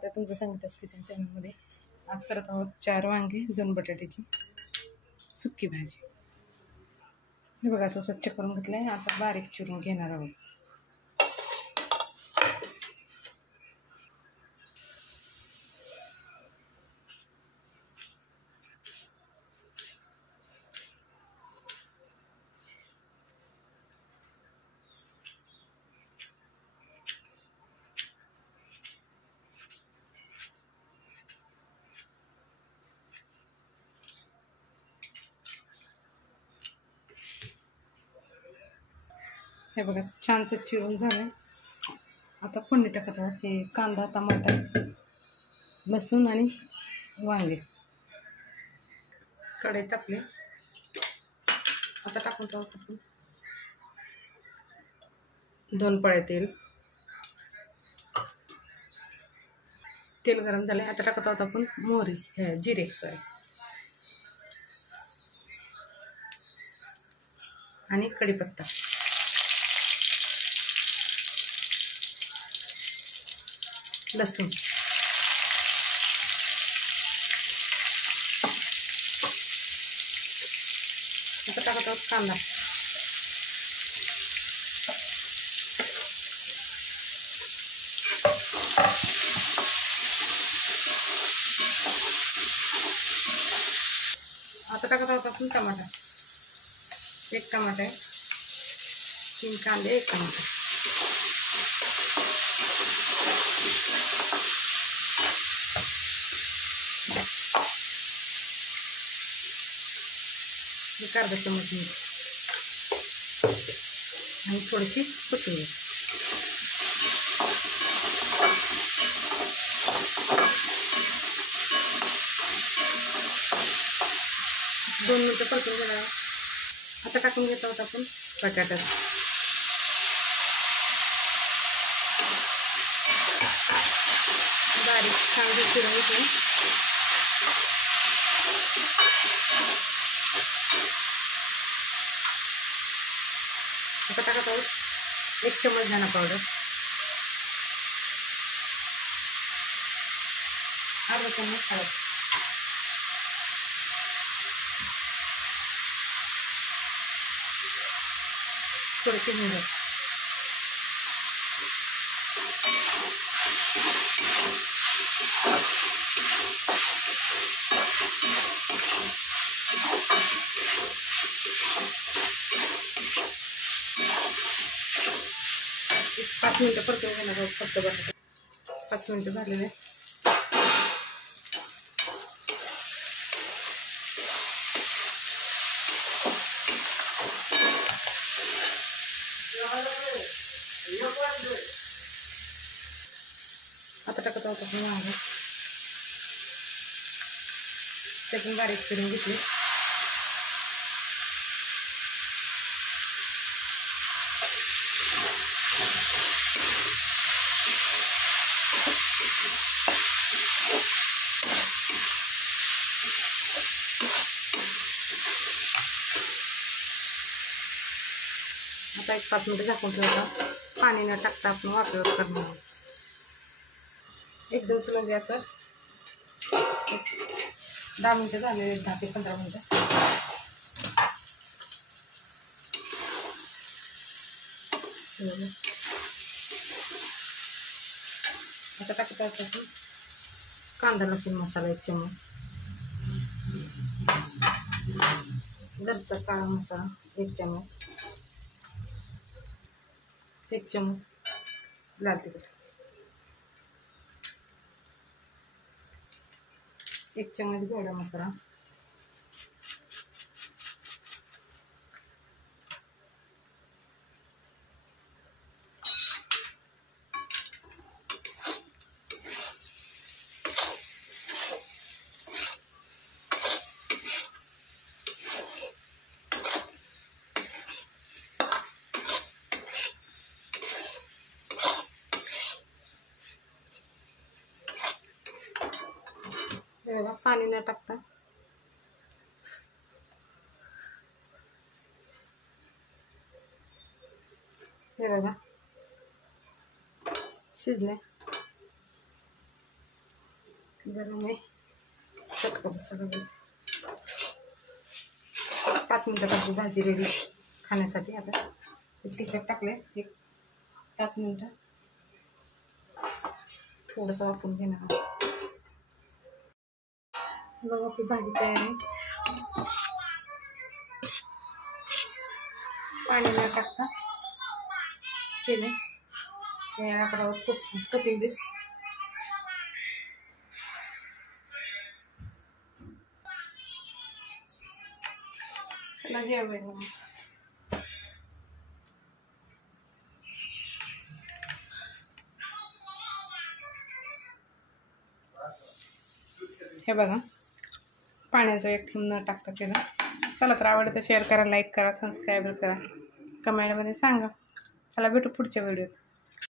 स्वागत आहे तुमचं संगीता's किचन चॅनलमध्ये। आज करत आहोत 4 वांगे 2 बटाट्याची सुक्की भाजी। हे बघा असं स्वच्छ करून घेतलंय, आता बारीक चिरून घेणार आहोत। हे बघा छानसं चिरून झालं। आता फोडणी टाकत आहोत। हे कांदा, टमाटा, लसूण आणि वांगे। कढई तापली, आता टाकून आहोत 2 पळ्या तेल गरम झाले। आता टाकत आहोत आपण मोहरी, जिरे आणि कढीपत्ता, लसूण, आता टाकत आहोत कांदा, आता टाकत आहोत आपण टमाटा, 1 टमाटा आहे, 3 कांदे, 1 टमाटा, अर्धा चमच मीठ आणि थोडीशी कोथिंबीर। दोन मिनिटं परतून घेणार। आता टाकून घेत आहोत आपण बटाटा, बारीक छान चिरून घेतले। आता टाकत आहोत 1 चमच धना पावडर, अर्धा चमच हळद, थोडीशी हिंग, एक 5 मिनिटं परतून घेणार आहोत फक्त बटाटा। 5 मिनिटं झालेले। आता टाकत आहोत आपण वांगे, ते पण बारीक करून घेतले। आता एक 5 मिनिटं झाकून ठेवता, पाणी न टाकता आपण वाफेवर करणार आहोत। एकदम स्लो गॅसवर 10 मिनिटं झाले, 10 ते 15 मिनिटं। आता टाकत आहोत आपण कांदा लसूण मसाला 1 चमच, घरचा काळा मसाला 1 चमच, 1 चमच लाल तिखट, 1 चमच गोडा मसाला, पाणी न टाकता हे बघा शिजले। गरम आहे, चटका बसला. 5 मिनटात आपली भाजी रेडी खाण्यासाठी. आता तिखट टाकले, एक 5 मिनटं थोडंसं वापरून घेणार. बघा आपली भाजी तयार आहे. पाणी न टाकता केले. याकडे कोथिंबीर. चला जेवायला. हे बघा पाण्याचं एक थेंब न टाकता केलं. चला तर आवडतं तर शेअर करा, लाईक करा, सबस्क्राईब करा, कमेंटमध्ये सांगा. चला भेटू पुढच्या व्हिडिओत.